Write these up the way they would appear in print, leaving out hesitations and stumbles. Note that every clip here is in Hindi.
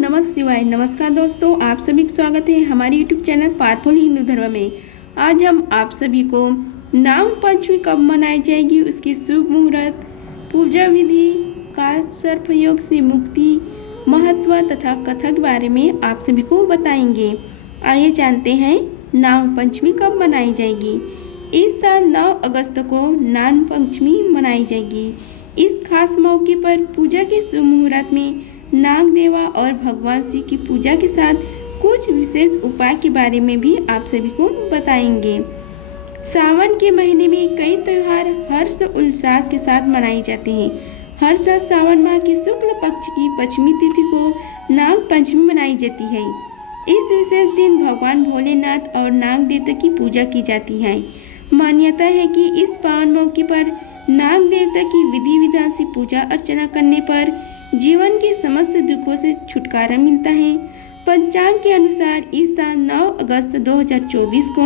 नमः शिवाय। नमस्कार दोस्तों, आप सभी का स्वागत है हमारे यूट्यूब चैनल पावरफुल हिंदू धर्म में। आज हम आप सभी को नाग पंचमी कब मनाई जाएगी, उसकी शुभ मुहूर्त, पूजा विधि, काल सर्प योग से मुक्ति, महत्व तथा कथा के बारे में आप सभी को बताएंगे। आइए जानते हैं नाग पंचमी कब मनाई जाएगी। इस साल 9 अगस्त को नाग पंचमी मनाई जाएगी। इस खास मौके पर पूजा के शुभ मुहूर्त में नाग देवा और भगवान शिव की पूजा के साथ कुछ विशेष उपाय के बारे में भी आप सभी को बताएंगे। सावन के महीने में कई त्योहार हर्ष उल्लास के साथ मनाए जाते हैं। हर साल सावन माह की शुक्ल पक्ष की पंचमी तिथि को नाग पंचमी मनाई जाती है। इस विशेष दिन भगवान भोलेनाथ और नाग देवता की पूजा की जाती है। मान्यता है कि इस पावन मौके पर नाग देवता की विधि विधान से पूजा अर्चना करने पर जीवन के समस्त दुखों से छुटकारा मिलता है। पंचांग के अनुसार इस साल 9 अगस्त 2024 को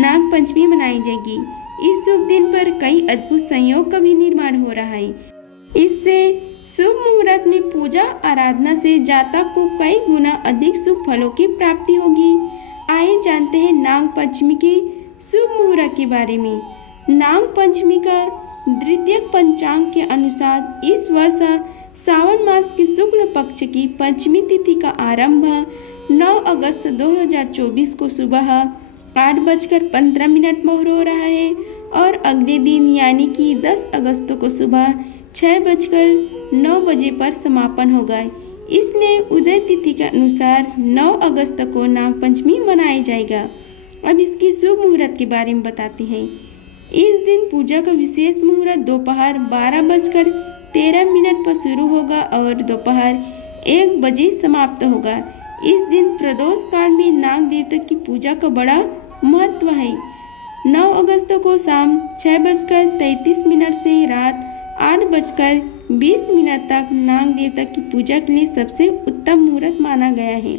नाग पंचमी मनाई जाएगी। इस शुभ दिन पर कई अद्भुत संयोग का भी निर्माण हो रहा है। इससे शुभ मुहूर्त में पूजा आराधना से जातक को कई गुना अधिक शुभ फलों की प्राप्ति होगी। आइए जानते हैं नाग पंचमी के शुभ मुहूर्त के बारे में। नाग पंचमी का द्वितीयक पंचांग के अनुसार इस वर्ष सावन मास की शुक्ल पक्ष की पंचमी तिथि का आरंभ 9 अगस्त 2024 को सुबह 8:15 मोहर हो रहा है और अगले दिन यानी कि 10 अगस्त को सुबह 6:09 पर समापन होगा। इसलिए उदय तिथि के अनुसार 9 अगस्त को नाग पंचमी मनाया जाएगा। अब इसकी शुभ मुहूर्त के बारे में बताते हैं। इस दिन पूजा का विशेष मुहूर्त दोपहर 12:13 पर शुरू होगा और दोपहर 1 बजे समाप्त होगा। इस दिन प्रदोष काल में नाग देवता की पूजा का बड़ा महत्व है। 9 अगस्त को शाम 6:33 से रात 8:20 तक नाग देवता की पूजा के लिए सबसे उत्तम मुहूर्त माना गया है।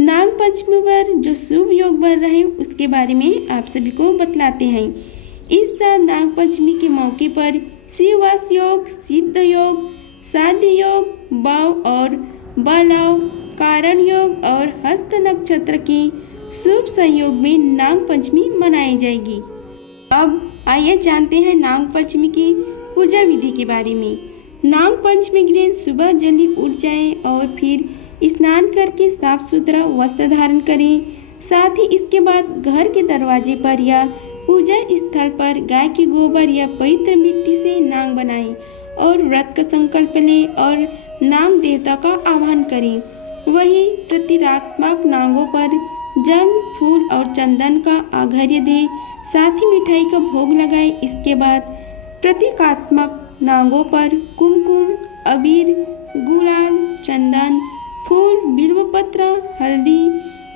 नाग पंचमी पर जो शुभ योग बन रहे हैं उसके बारे में आप सभी को बतलाते हैं। इस साल नाग पंचमी के मौके पर शिववास योग, सिद्ध योग, साध्य योग, भाव और बलाव, कारण योग और हस्त नक्षत्र के शुभ संयोग में नाग पंचमी मनाई जाएगी। अब आइए जानते हैं नाग पंचमी की पूजा विधि के बारे में। नाग पंचमी के दिन सुबह जल्दी उठ जाएं और फिर स्नान करके साफ सुथरा वस्त्र धारण करें। साथ ही इसके बाद घर के दरवाजे पर या पूजा स्थल पर गाय के गोबर या पवित्र मिट्टी से नाग बनाएं और व्रत का संकल्प लें और नाग देवता का आह्वान करें। वही प्रतीकात्मक नागों पर जल, फूल और चंदन का अर्घ्य दें। साथ ही मिठाई का भोग लगाएं। इसके बाद प्रतीकात्मक नागों पर कुमकुम, अबीर, गुलाल, चंदन, फूल, बिल्वपत्र, हल्दी,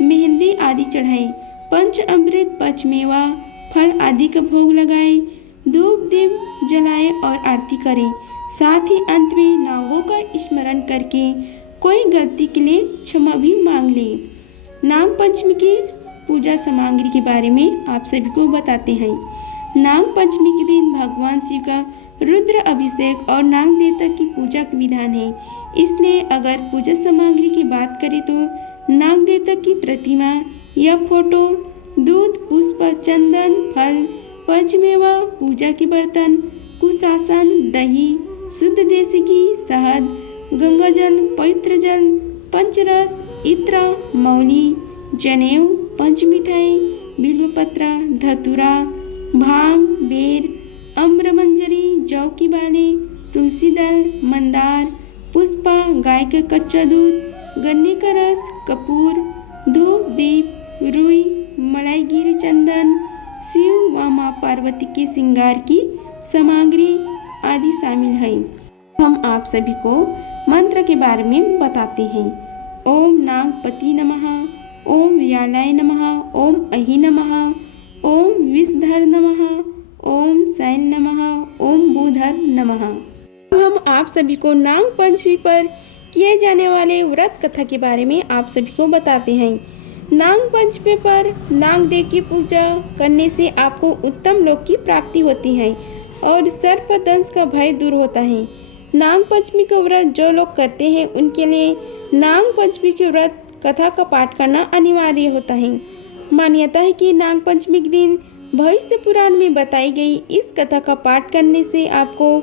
मेहंदी आदि चढ़ाएं। पंचामृत, पंचमेवा, फल आदि का भोग लगाएं। धूप दीप जलाएं और आरती करें। साथ ही अंत में नागों का स्मरण करके कोई गलती के लिए क्षमा भी मांग लें। नाग पंचमी की पूजा सामग्री के बारे में आप सभी को बताते हैं। नाग पंचमी के दिन भगवान शिव का रुद्र अभिषेक और नाग देवता की पूजा का विधान है। इसलिए अगर पूजा सामग्री की बात करें तो नाग देवता की प्रतिमा या फोटो, दूध, पुष्प, चंदन, फल, पंचमेवा, पूजा के बर्तन, कुशासन, दही, शुद्ध देसी घी, शहद, गंगा जल, पवित्र जल, पंचरस, इत्र, मौली, जनेऊ, पंच मिठाई, बिल्वपत्र, धतूरा, भांग, बेर, अम्रमंजरी, जौ की बाले, तुलसी दल, मंदार, पुष्पा, गाय का कच्चा दूध, गन्ने का रस, कपूर, धूप दीप, रुई, मलाई गिरी, चंदन, शिव व माँ पार्वती के श्रृंगार की सामग्री आदि शामिल है। हम आप सभी को मंत्र के बारे में बताते हैं। ओम नागपति नमः, ओम व्यालाय नमः, ओम अहि नमः, ओम विषधर नमः, ओम शैल नमः, ओम बुधर नमः। हम आप सभी को नाग पंचमी पर किए जाने वाले व्रत कथा के बारे में आप सभी को बताते हैं। नाग पंचमी पर नाग देव की पूजा करने से आपको उत्तम लोक की प्राप्ति होती है और सर्प दंश का भय दूर होता है। नाग पंचमी का व्रत जो लोग करते हैं उनके लिए नाग पंचमी के व्रत कथा का पाठ करना अनिवार्य होता है। मान्यता है कि नाग पंचमी के दिन भविष्य पुराण में बताई गई इस कथा का पाठ करने से आपको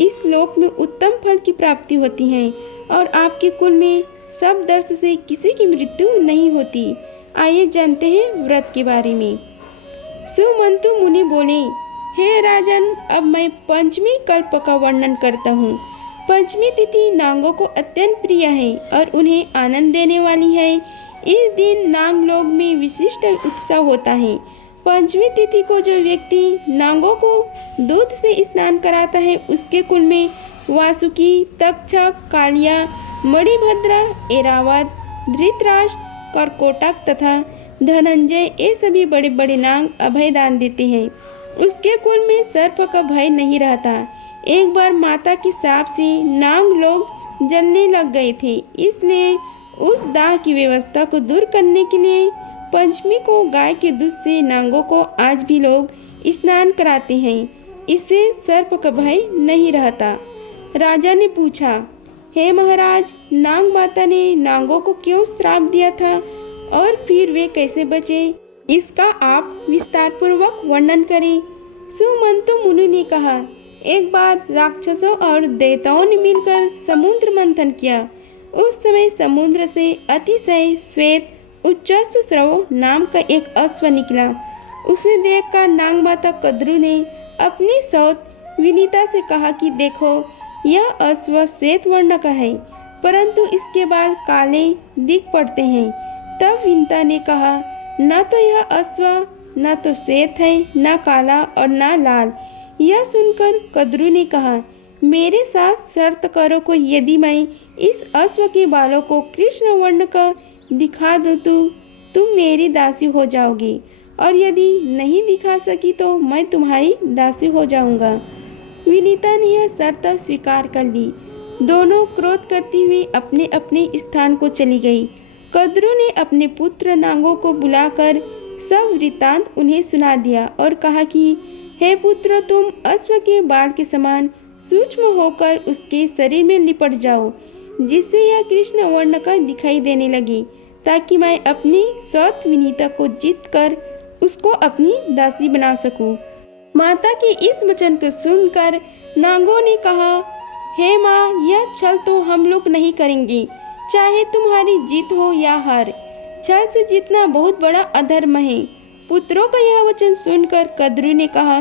इस लोक में उत्तम फल की प्राप्ति होती है और आपके कुल में सब दर्श से किसी की मृत्यु नहीं होती। आइए जानते हैं व्रत के बारे में। सुमंतु मुनि बोले, हे राजन, अब मैं पंचमी कल्प का वर्णन करता हूँ। पंचमी तिथि नागों को अत्यंत प्रिय है और उन्हें आनंद देने वाली है। इस दिन नाग लोक में विशिष्ट उत्सव होता है। पंचमी तिथि को जो व्यक्ति नागों को दूध से स्नान कराता है उसके कुल में वासुकी, तक्षक, कालिया, मणिभद्रा, एरावत, धृतराष्ट्र, करकोटक तथा धनंजय ये सभी बड़े बड़े नाग अभय दान देते हैं। उसके कुल में सर्प का भय नहीं रहता। एक बार माता की शाप से नाग लोग जलने लग गए थे, इसलिए उस दाह की व्यवस्था को दूर करने के लिए पंचमी को गाय के दूध से नागों को आज भी लोग स्नान कराते हैं। इससे सर्प का भय नहीं रहता। राजा ने पूछा, हे महाराज, नाग माता ने नागों को क्यों श्राप दिया था और फिर वे कैसे बचे? इसका आप विस्तार पूर्वक वर्णन करें। सुमंतु मुनि ने कहा, एक बार राक्षसों और देवताओं ने मिलकर समुद्र मंथन किया। उस समय समुद्र से अतिशय श्वेत उच्चस्व स्रव नाम का एक अश्व निकला। उसे देखकर नाग माता कद्रु ने अपनी सौत विनीता से कहा कि देखो, यह अश्व श्वेत वर्ण का है, परंतु इसके बाल काले दिख पड़ते हैं। तब विनीता ने कहा, न तो यह अश्व न तो श्वेत है, न काला और न लाल। यह सुनकर कद्रु ने कहा, मेरे साथ शर्त करो को यदि मैं इस अश्व के बालों को कृष्ण वर्ण का दिखा दूं तो तुम मेरी दासी हो जाओगी, और यदि नहीं दिखा सकी तो मैं तुम्हारी दासी हो जाऊंगा। विनीता ने यह शर्त स्वीकार कर ली। दोनों क्रोध करती हुई अपने अपने स्थान को चली गई। कद्रु ने अपने पुत्र नागों को बुलाकर सब वृत्तांत उन्हें सुना दिया और कहा कि हे पुत्र, तुम अश्व के बाल के समान सूक्ष्म होकर उसके शरीर में लिपट जाओ, जिससे यह कृष्ण वर्ण का दिखाई देने लगी, ताकि मैं अपनी सौत विनीता को जीत कर उसको अपनी दासी बना सकूं। माता के इस वचन को सुनकर नागों ने कहा, हे माँ, यह छल तो हम लोग नहीं करेंगे, चाहे तुम्हारी जीत हो या हार। छल से जीतना बहुत बड़ा अधर्म है। पुत्रों का यह वचन सुनकर कद्रु ने कहा,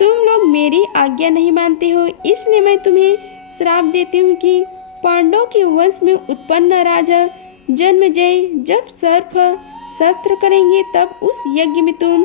तुम लोग मेरी आज्ञा नहीं मानते हो, इसलिए मैं तुम्हें श्राप देती हूँ कि पांडवों के वंश में उत्पन्न राजा जन्मेजय जब सर्प शस्त्र करेंगे तब उस यज्ञ में तुम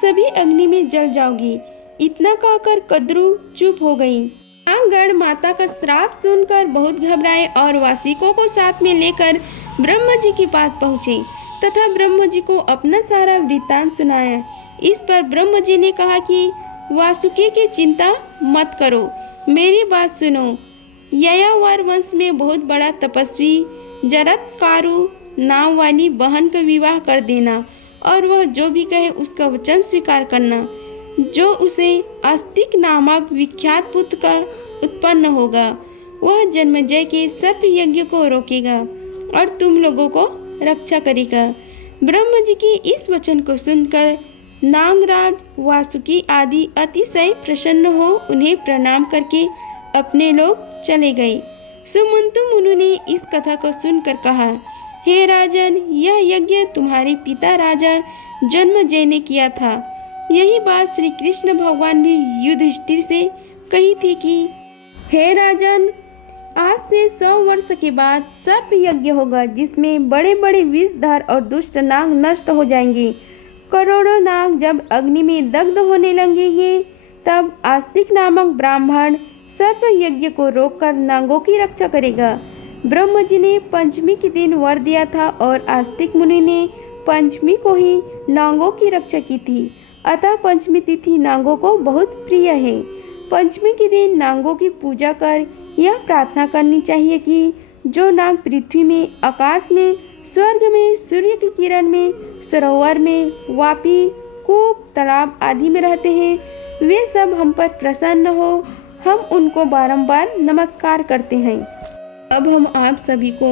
सभी अग्नि में जल जाओगी। इतना कहकर कद्रु चुप हो गई। नागगण माता का श्राप सुनकर बहुत घबराए और वासिकों को साथ में लेकर ब्रह्म जी के पास पहुँचे तथा ब्रह्म जी को अपना सारा वृत्तांत सुनाया। इस पर ब्रह्म जी ने कहा कि वासुकी की चिंता मत करो, मेरी बात सुनो। ययावर वंश में बहुत बड़ा तपस्वी जरत्कारु नाम वाली बहन का विवाह कर देना और वह जो भी कहे उसका वचन स्वीकार करना। जो उसे आस्तिक नामक विख्यात पुत्र का उत्पन्न होगा, वह जन्मेजय के सर्प यज्ञ को रोकेगा और तुम लोगों को रक्षा करेगा। ब्रह्म जी की इस वचन को सुनकर नागराज वासुकी आदि अतिशय प्रसन्न हो उन्हें प्रणाम करके अपने लोग चले गए। सुमंतु मुनि ने इस कथा को सुनकर कहा, हे राजन, यह यज्ञ तुम्हारे पिता राजा जन्मेजय ने किया था। यही बात श्री कृष्ण भगवान भी युधिष्ठिर से कही थी कि हे राजन, आज से 100 वर्ष के बाद सर्प यज्ञ होगा, जिसमें बड़े बड़े विषधर और दुष्ट नाग नष्ट हो जाएंगे। करोड़ों नाग जब अग्नि में दग्ध होने लगेंगे, तब आस्तिक नामक ब्राह्मण सर्प यज्ञ को रोककर नागों की रक्षा करेगा। ब्रह्म जी ने पंचमी के दिन वर दिया था और आस्तिक मुनि ने पंचमी को ही नागों की रक्षा की थी। अतः पंचमी तिथि नागों को बहुत प्रिय है। पंचमी के दिन नागों की पूजा कर यह प्रार्थना करनी चाहिए कि जो नाग पृथ्वी में, आकाश में, स्वर्ग में, सूर्य की किरण में, सरोवर में, वापी, कूप, तालाब आदि में रहते हैं, वे सब हम पर प्रसन्न हो, हम उनको बारंबार नमस्कार करते हैं। अब हम आप सभी को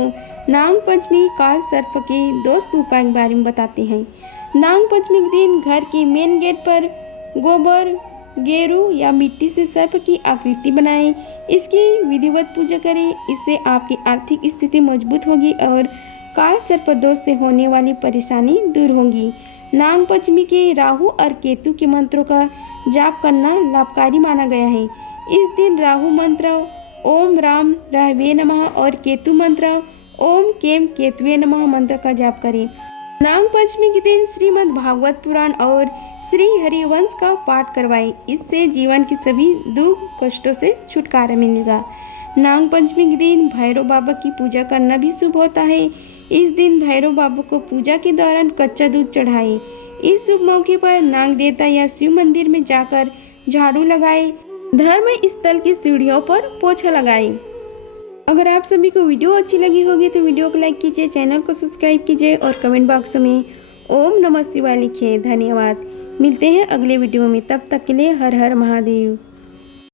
नाग पंचमी काल सर्प के दोष के उपाय के बारे में बताते हैं। नाग पंचमी के दिन घर के मेन गेट पर गोबर, गेरू या मिट्टी से सर्प की आकृति बनाएं। इसकी विधिवत पूजा करें। इससे आपकी आर्थिक स्थिति मजबूत होगी और काल सर्प दोष से होने वाली परेशानी दूर होगी। नाग पंचमी के राहु और केतु के मंत्रों का जाप करना लाभकारी माना गया है। इस दिन राहु मंत्र ओम राम राहवे नमः और केतु मंत्र ओम केम केतुवे नमः मंत्र का जाप करें। नाग पंचमी के दिन श्रीमद् भागवत पुराण और श्री हरिवंश का पाठ करवाएं। इससे जीवन के सभी दुख कष्टों से छुटकारा मिलेगा। नाग पंचमी के दिन भैरव बाबा की पूजा करना भी शुभ होता है। इस दिन भैरव बाबा को पूजा के दौरान कच्चा दूध चढ़ाएं। इस शुभ मौके पर नाग देवता या शिव मंदिर में जाकर झाड़ू लगाएं। धर्म स्थल की सीढ़ियों पर पोछा लगाएं। अगर आप सभी को वीडियो अच्छी लगी होगी तो वीडियो को लाइक कीजिए, चैनल को सब्सक्राइब कीजिए और कमेंट बॉक्स में ओम नमः शिवाय लिखिए। धन्यवाद। मिलते हैं अगले वीडियो में, तब तक के लिए हर हर महादेव।